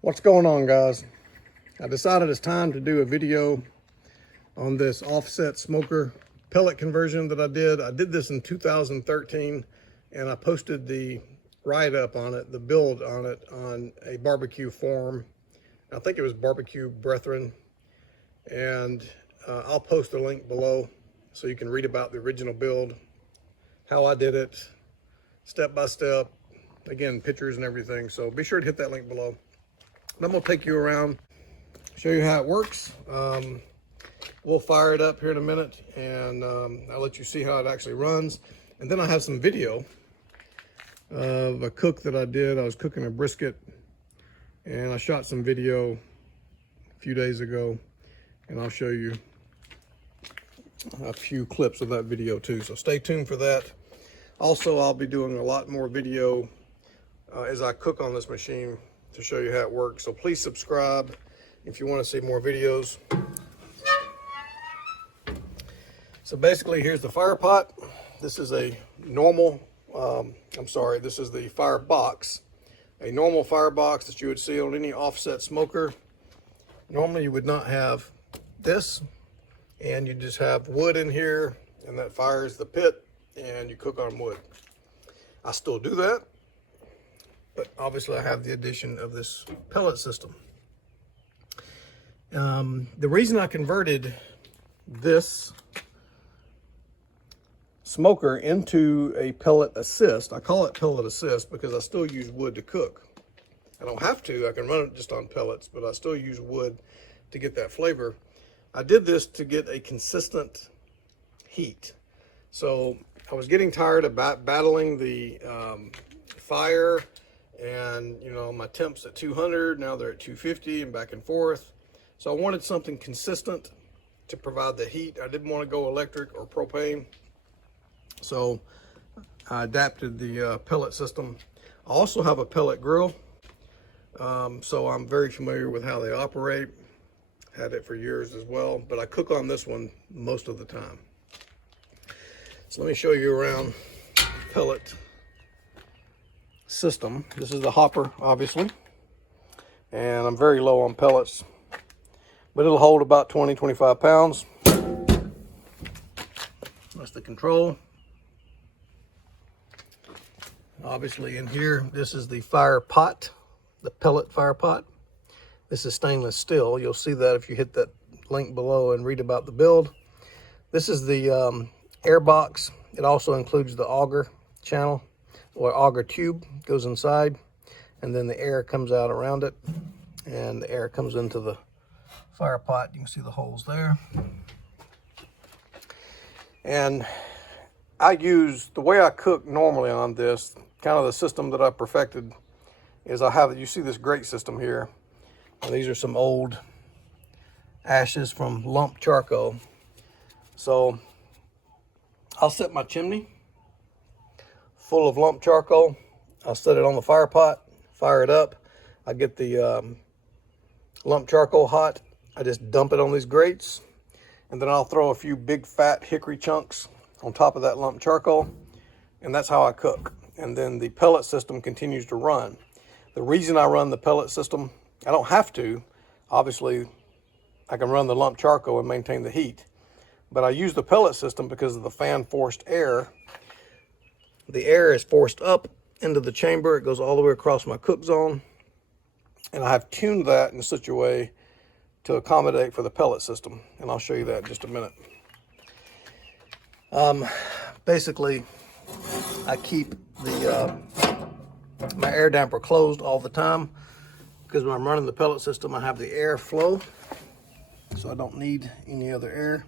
What's going on, guys? I decided it's time to do a video on this offset smoker pellet conversion that I did. I did this in 2013 and I posted the write-up on it, the build on it, on a barbecue forum. I think it was Barbecue Brethren, and I'll post a link below so you can read about the original build, how I did it, step by step, again, pictures and everything. So be sure to hit that link below. I'm going to take you around, show you how it works. We'll fire it up here in a minute, and I'll let you see how it actually runs. And then I have some video of a cook that I did. I was cooking a brisket, and I shot some video a few days ago, and I'll show you a few clips of that video too. So stay tuned for that. Also, I'll be doing a lot more video as I cook on this machine to show you how it works. So please subscribe if you want to see more videos. So basically, here's the fire pot. This is a normal, this is the fire box. A normal fire box that you would see on any offset smoker. Normally you would not have this, and you just have wood in here, and that fires the pit, and you cook on wood. I still do that, but obviously I have the addition of this pellet system. The reason I converted this smoker into a pellet assist, I call it pellet assist because I still use wood to cook. I don't have to, I can run it just on pellets, but I still use wood to get that flavor. I did this to get a consistent heat. So I was getting tired of battling the fire, and you know, my temps at 200, now they're at 250 and back and forth. So I wanted something consistent to provide the heat. I didn't want to go electric or propane. So I adapted the pellet system. I also have a pellet grill. So I'm very familiar with how they operate. Had it for years as well, but I cook on this one most of the time. So let me show you around the pellet system. This is the hopper, obviously, and I'm very low on pellets, but it'll hold about 20-25 pounds. That's the control. Obviously in here, this is the fire pot, the pellet fire pot. This is stainless steel. You'll see that if you hit that link below and read about the build. This is the air box. It also includes the auger channel, or auger tube goes inside, and then the air comes out around it, and the air comes into the fire pot. You can see the holes there. And I use, the way I cook normally on this, kind of the system that I perfected, is I have, you see this grate system here. And these are some old ashes from lump charcoal. So I'll set my chimney full of lump charcoal. I'll set it on the fire pot, fire it up. I get the lump charcoal hot. I just dump it on these grates, and then I'll throw a few big fat hickory chunks on top of that lump charcoal, and that's how I cook. And then the pellet system continues to run. The reason I run the pellet system, I don't have to. Obviously, I can run the lump charcoal and maintain the heat. But I use the pellet system because of the fan forced air. The air is forced up into the chamber. It goes all the way across my cook zone. And I have tuned that in such a way to accommodate for the pellet system. And I'll show you that in just a minute. Basically, I keep the my air damper closed all the time, because when I'm running the pellet system, I have the air flow, so I don't need any other air.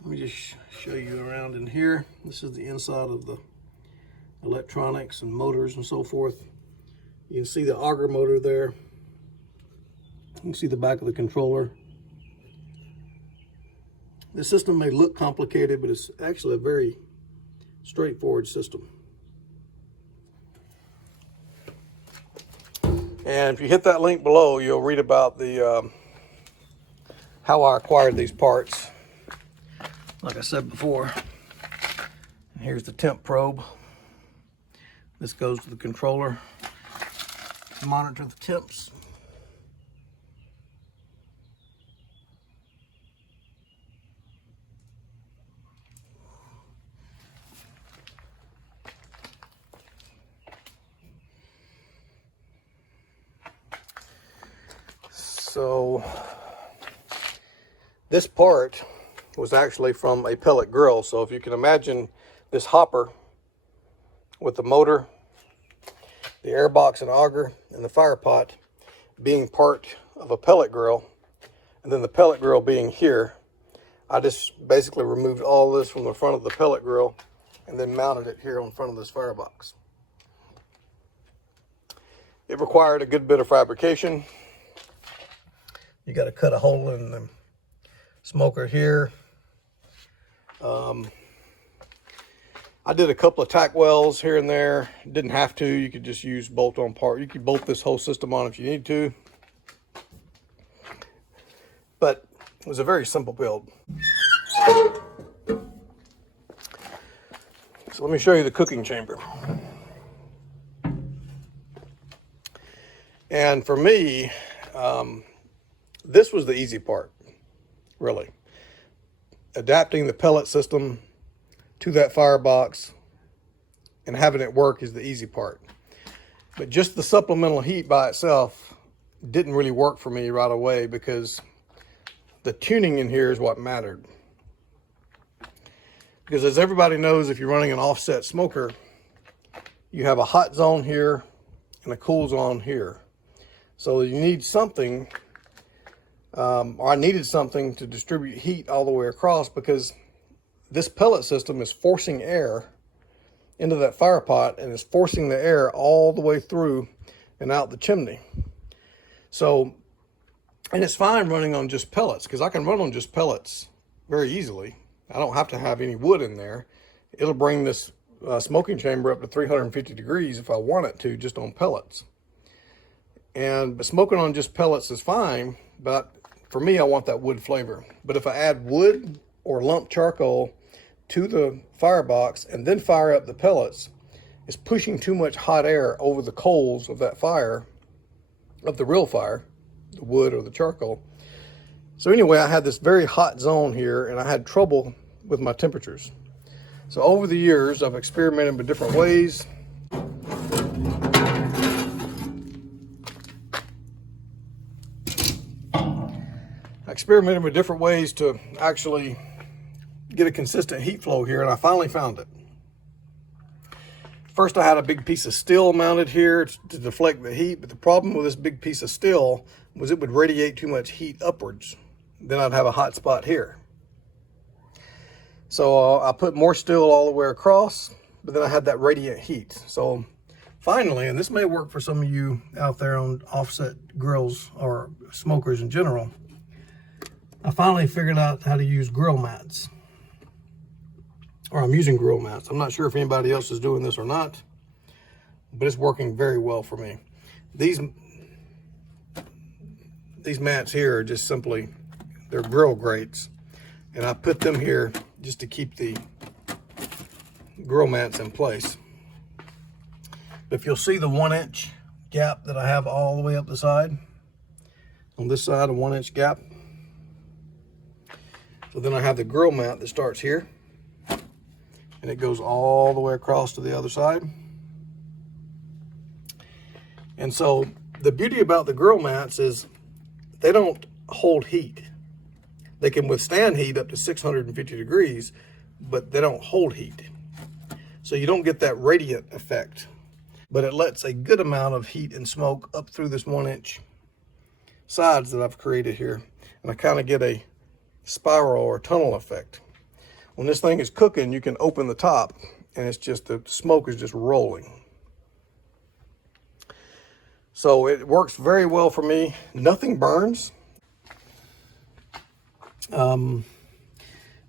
Let me just show you around in here. This is the inside of the electronics and motors and so forth. You can see the auger motor there. You can see the back of the controller. The system may look complicated, but it's actually a very straightforward system. And if you hit that link below, you'll read about the how I acquired these parts. Like I said before, here's the temp probe. This goes to the controller to monitor the temps. So this part was actually from a pellet grill. So if you can imagine this hopper with the motor, the air box and auger, and the fire pot being part of a pellet grill, and then the pellet grill being here, I just basically removed all this from the front of the pellet grill and then mounted it here on front of this firebox. It required a good bit of fabrication. You got to cut a hole in the smoker here. I did a couple of tack welds here and there. Didn't have to. You could just use bolt-on part. You could bolt this whole system on if you need to. But it was a very simple build. So let me show you the cooking chamber. And for me, this was the easy part, really. Adapting the pellet system to that firebox and having it work is the easy part. But just the supplemental heat by itself didn't really work for me right away, because the tuning in here is what mattered. Because as everybody knows, if you're running an offset smoker, you have a hot zone here and a cool zone here. So you need something, or I needed something to distribute heat all the way across, because this pellet system is forcing air into that fire pot and is forcing the air all the way through and out the chimney. So, and it's fine running on just pellets, because I can run on just pellets very easily. I don't have to have any wood in there. It'll bring this smoking chamber up to 350 degrees if I want it to, just on pellets. And smoking on just pellets is fine, but for me, I want that wood flavor. But if I add wood or lump charcoal to the firebox and then fire up the pellets, it's pushing too much hot air over the coals of that fire, of the real fire, the wood or the charcoal. So anyway, I had this very hot zone here, and I had trouble with my temperatures. So over the years, I've experimented with different ways. I experimented with different ways to actually get a consistent heat flow here, and I finally found it. First, I had a big piece of steel mounted here to deflect the heat, but the problem with this big piece of steel was it would radiate too much heat upwards. Then I'd have a hot spot here. So I put more steel all the way across, but then I had that radiant heat. So finally, and this may work for some of you out there on offset grills or smokers in general, I finally figured out how to use grill mats. Or I'm using grill mats. I'm not sure if anybody else is doing this or not, but it's working very well for me. These mats here are just simply, they're grill grates, and I put them here just to keep the grill mats in place. If you'll see the 1-inch gap that I have all the way up the side, on this side, a 1-inch gap. So then I have the grill mat that starts here, and it goes all the way across to the other side. And so the beauty about the grill mats is they don't hold heat. They can withstand heat up to 650 degrees, but they don't hold heat. So you don't get that radiant effect, but it lets a good amount of heat and smoke up through this 1-inch sides that I've created here. And I kind of get a spiral or tunnel effect. When this thing is cooking, you can open the top and it's just, the smoke is just rolling. So it works very well for me. Nothing burns.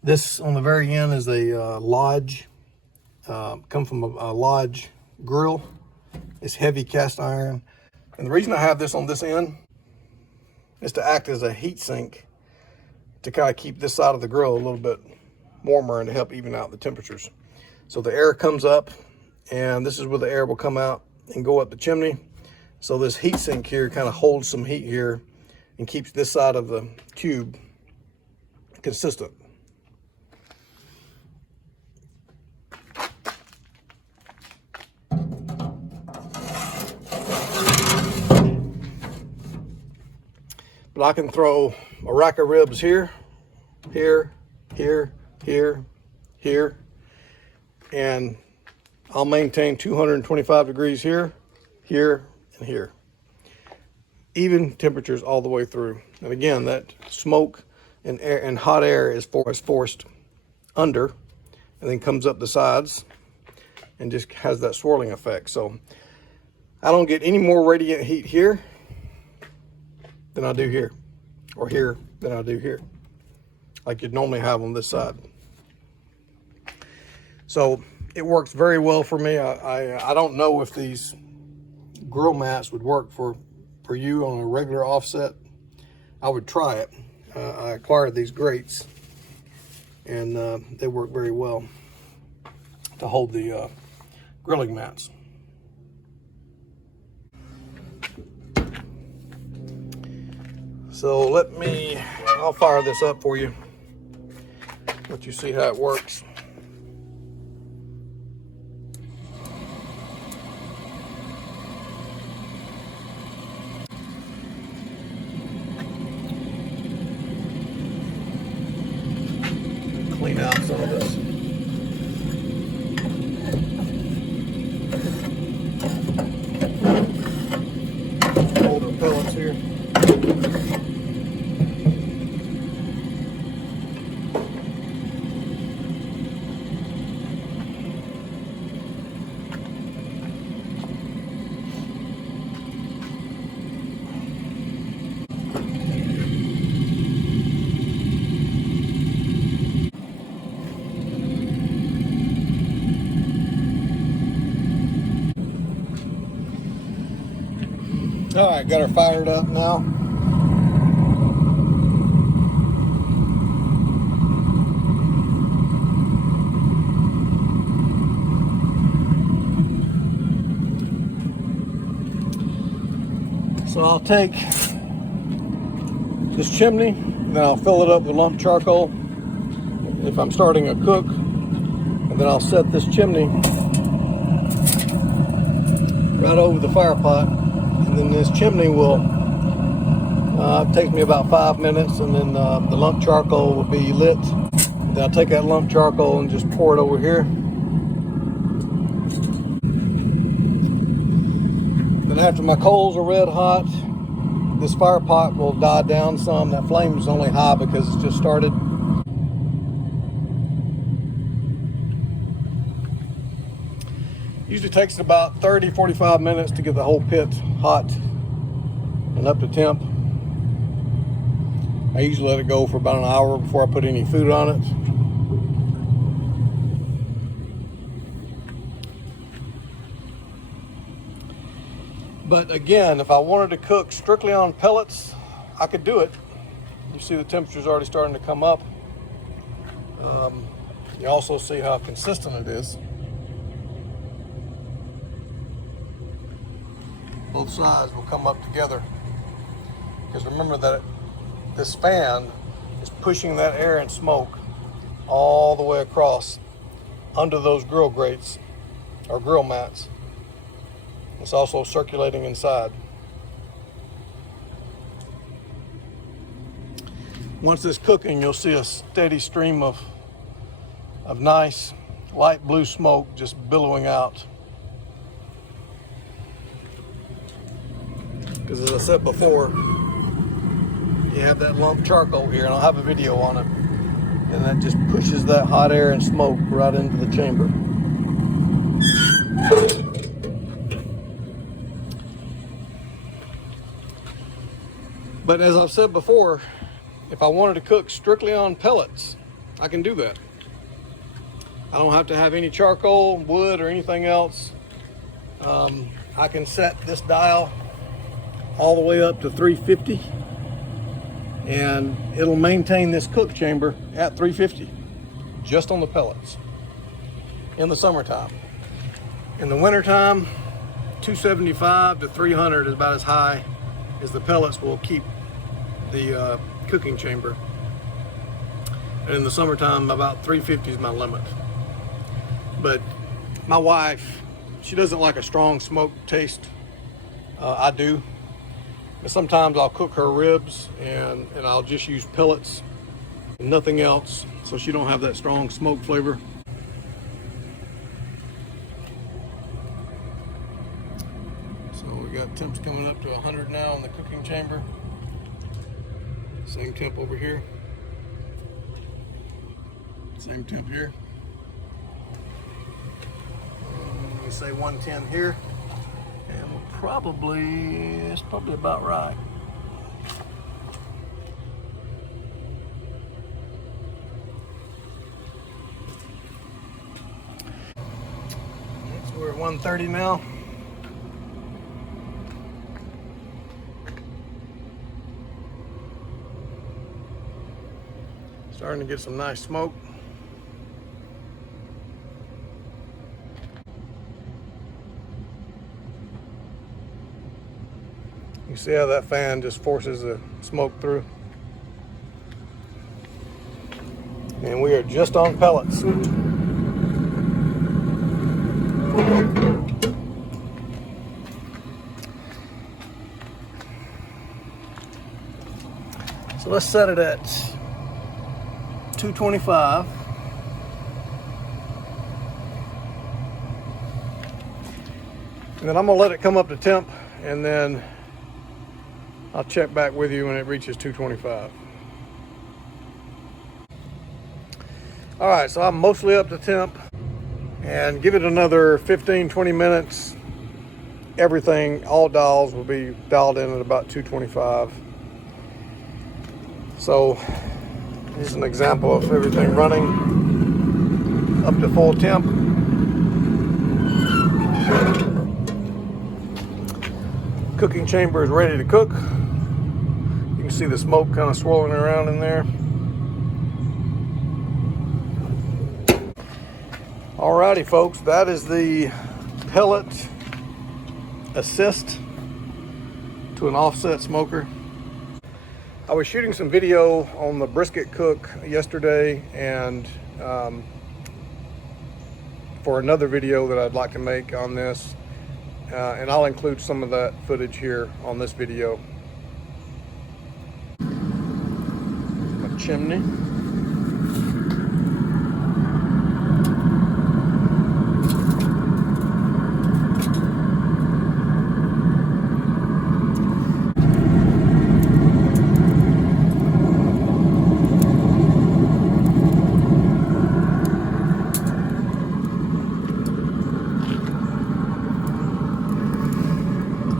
This on the very end is a Lodge, come from a Lodge grill. It's heavy cast iron. And the reason I have this on this end is to act as a heat sink to kind of keep this side of the grill a little bit warmer and to help even out the temperatures. So the air comes up, and this is where the air will come out and go up the chimney. So this heat sink here kind of holds some heat here and keeps this side of the cube consistent. But but I can throw a rack of ribs here, here, here, here, here, and I'll maintain 225 degrees here, here, and here. Even temperatures all the way through. And again, that smoke and air and hot air is forced under and then comes up the sides and just has that swirling effect. So I don't get any more radiant heat here than I do here, or here than I do here, like you'd normally have on this side. So it works very well for me. I don't know if these grill mats would work for you on a regular offset. I would try it. I acquired these grates, and they work very well to hold the grilling mats. So I'll fire this up for you, let you see how it works. Clean out some of this. Older pellets here. All right, got her fired up now. So I'll take this chimney, then I'll fill it up with lump charcoal if I'm starting a cook, and then I'll set this chimney right over the fire pot. And then this chimney will, takes me about 5 minutes, and then the lump charcoal will be lit. Then I'll take that lump charcoal and just pour it over here. Then after my coals are red hot, this fire pot will die down some. That flame is only high because it's just started. Usually takes about 30-45 minutes to get the whole pit hot and up to temp. I usually let it go for about an hour before I put any food on it. But again, if I wanted to cook strictly on pellets, I could do it. You see the temperature's already starting to come up. You also see how consistent it is. Both sides will come up together, because remember that this fan is pushing that air and smoke all the way across under those grill grates or grill mats. It's also circulating inside. Once it's cooking, you'll see a steady stream of nice light blue smoke just billowing out. Because as I said before, you have that lump charcoal here, and I'll have a video on it, and that just pushes that hot air and smoke right into the chamber. But as I've said before, if I wanted to cook strictly on pellets, I can do that. I don't have to have any charcoal, wood, or anything else. I can set this dial all the way up to 350, and it'll maintain this cook chamber at 350 just on the pellets in the summertime. In the wintertime, 275 to 300 is about as high as the pellets will keep the cooking chamber, and in the summertime about 350 is my limit. But my wife, she doesn't like a strong smoke taste. I do. And sometimes I'll cook her ribs and I'll just use pellets and nothing else, so she don't have that strong smoke flavor. So we got temps coming up to 100 now in the cooking chamber. Same temp over here. Same temp here. We say 110 here, and it's probably about right. So we're at 130 now. Starting to get some nice smoke. You see how that fan just forces the smoke through? And we are just on pellets. So let's set it at 225. And then I'm gonna let it come up to temp, and then I'll check back with you when it reaches 225. All right, so I'm mostly up to temp, and give it another 15-20 minutes. Everything, all dials will be dialed in at about 225. So here's an example of everything running up to full temp. Cooking chamber is ready to cook. You can see the smoke kind of swirling around in there. Alrighty folks, that is the pellet assist to an offset smoker. I was shooting some video on the brisket cook yesterday, and for another video that I'd like to make on this, and I'll include some of that footage here on this video. My chimney.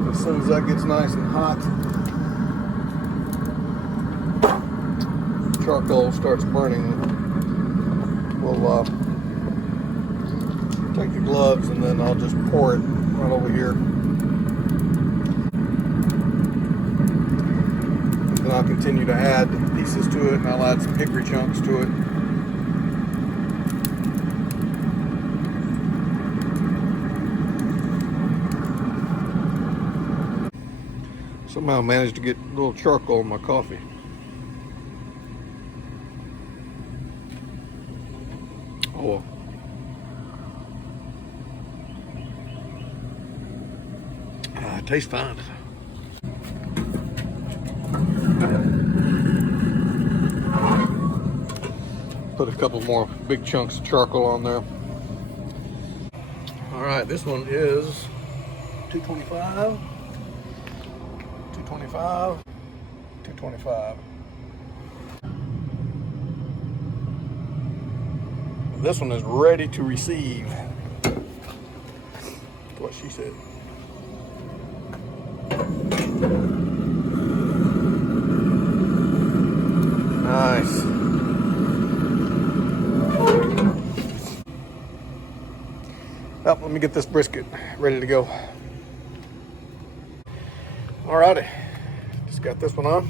As soon as that gets nice and hot, charcoal starts burning. We'll take the gloves, and then I'll just pour it right over here. And then I'll continue to add pieces to it, and I'll add some hickory chunks to it. Somehow I managed to get a little charcoal in my coffee. Oh well. It tastes fine. Put a couple more big chunks of charcoal on there. All right, this one is 225. 225, 225. This one is ready to receive. That's what she said. Nice. Well, let me get this brisket ready to go. Alrighty, just got this one on.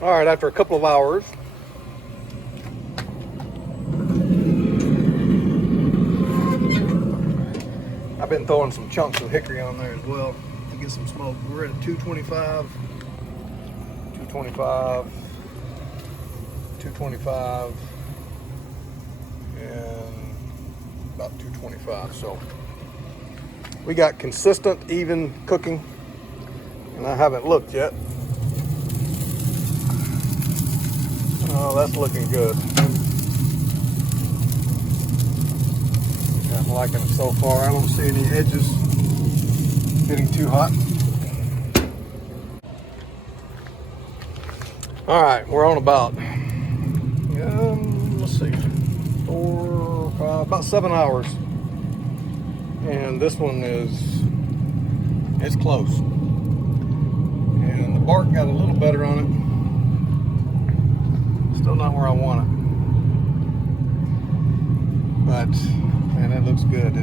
All right, after a couple of hours, I've been throwing some chunks of hickory on there as well to get some smoke. We're at 225, 225, 225, and about 225. So We got consistent, even cooking, and I haven't looked yet. Oh, that's looking good. I'm liking it so far. I don't see any edges getting too hot. All right, we're on about, let's see, 4, 5, about 7 hours. And this one it's close. And the bark got a little better on it. Still not where I want it. But, man, it looks good.